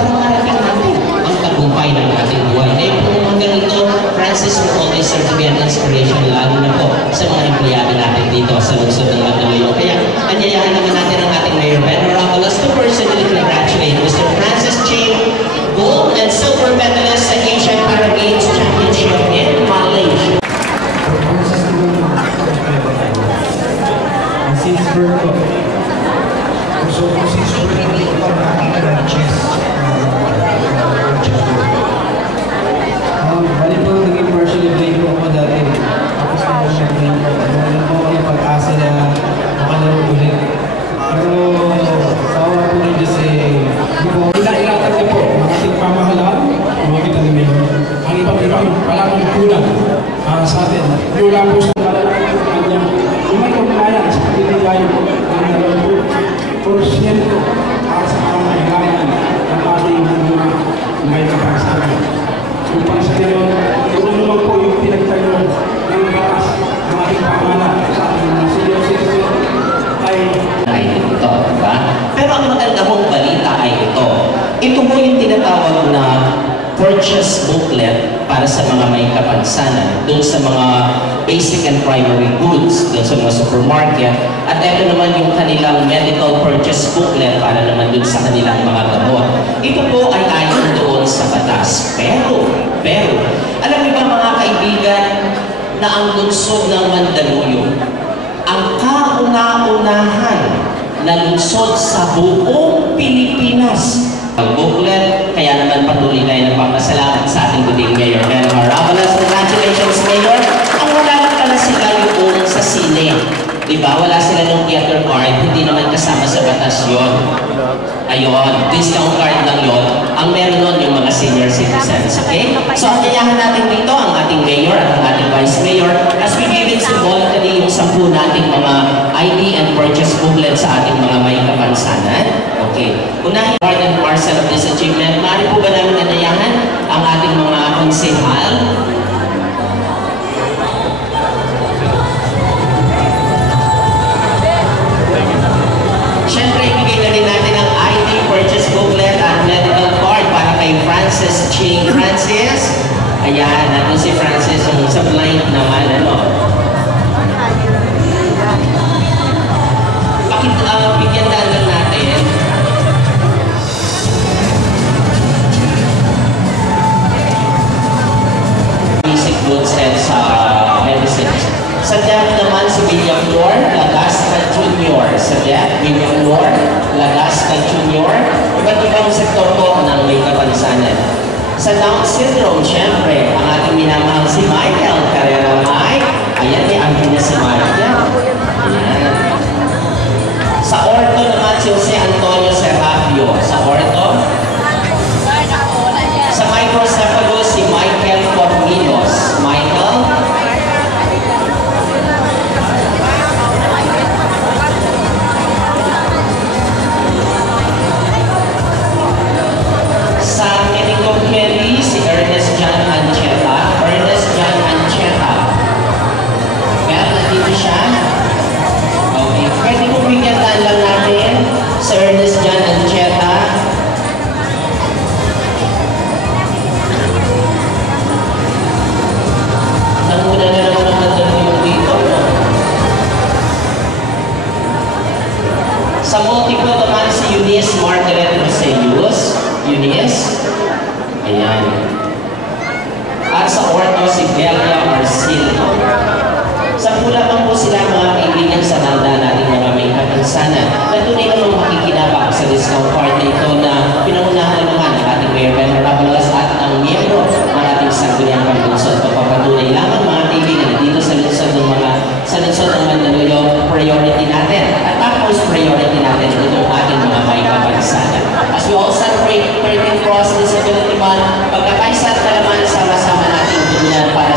para marating natin ang tagumpay ng ating buhay. Kaya po mga ganito, Francis will always serve to be an inspiration, lalo na po sa mga empleyado natin dito sa lungsod ng Mandaluyong. Kaya anyayahan naman natin ang ating Mayor Ben Maracolas to personally congratulate Mr. Francis Ching, gold and silver medalist sa Asian Para Games Championship in Malaysia. Since birth ko, so since birth ko, ito ang nakakita ng chess. Bali po, naging partially blame po ako dati. Tapos po siya blame po. Meron po ako yung pag-asa na makalaro ulit. Pero sawa po rin kasi, di po, ilatag niya po ang ating pamahalaan, mga kita ni Mayor. Ang ibang palamang kulang sa atin. Mula po sa malalaki ng kanyang may pagkaya sa pagkakaya po ng dalawang porsyento para sa pangangailangan ng ating mga may kapasahan. Upang sa gayon, kung naman po yung pinagtayo ng batas ng ating pamahalaan sa ating mga senior citizen ay ito, diba? Pero ang maganda mong balita ay ito. Ito po yung tinatawag na purchase booklet para sa mga may kapansanan, doon sa mga basic and primary goods, doon sa mga supermarket. At ito naman yung kanilang medical purchase booklet para naman doon sa kanilang mga gamot. Ito po ay ayon doon sa batas. Pero, alam niyo ba mga kaibigan na ang lungsod ng Mandaluyong, ang kauna-unahan na lungsod sa buong Pilipinas. Ang booklet, kaya naman patuloy tayo nagpapasalamat sa ating buting Mayor Ben Maracolas. Congratulations, Mayor! Ang wala lang pala sila yung sa sine. Diba? Wala sila ng theater card, hindi naman kasama sa batas yun. Ayun, discount card lang yun. Ang meron nun yung mga senior citizens, okay? So, ang yayahan natin dito, ang ating Mayor at ang ating Vice Mayor, as we give it symbolically yung 10 nating mga ID and purchase booklet sa ating mga may kapansanan. Okay. Unahin part and parcel of this achievement. Maaari po ba namin anayahan ang ating mga konsehal? Siyempre, ibigay na rin natin ang ID, purchase booklet at medical card para kay Francis Ching. Francis, ayan, natin si Francis yung sa blind naman, ano? Bigyan lang natin. Basic goods and sa medicines. Sa death naman si Villaflor, Lagasca Jr. Sa death, Villaflor, Lagasca Jr. Iba't ibang sektor po ng may kapansanan. Sa Down syndrome, syempre, ang ating minamahal si Michael Carrera Mike. Ayan, may angkin niya si Michael. Ayan. Sa ortho naman si Jose Antonio Serapio. Sa ortho. Sa microcephalus si Michael Forminos. Michael. Sa meningocoeli si Ernest John Ancheta. Ernest John Ancheta. Kaya nandito siya. Okay. Pwede kong bigyan lang natin sa Ernest John Ancheta. Nanguna na naman ang Mandaluyong dito. No? Sa multiple naman si Eunice Margaret Rosellos. Eunice. Ayan. At sa ortho si Belia Marcilio. Sa pula lang po sila mga kaibigan sa nalda natin mga may kapansanan na tunay namang makikinabang sa discount card na ito na pinangunahan naman ng ating Mayor Ben Maracolas at ang miyembro ng ating sangguniang paglunsod. Papatunay lamang mga kaibigan na dito sa lunsod ng Mandaluyong priority natin. At tapos priority natin itong ating mga may kapansanan. As we all celebrate 13th Cross Disability Month, pagkakaisa at kalaman sama-sama natin tulungan para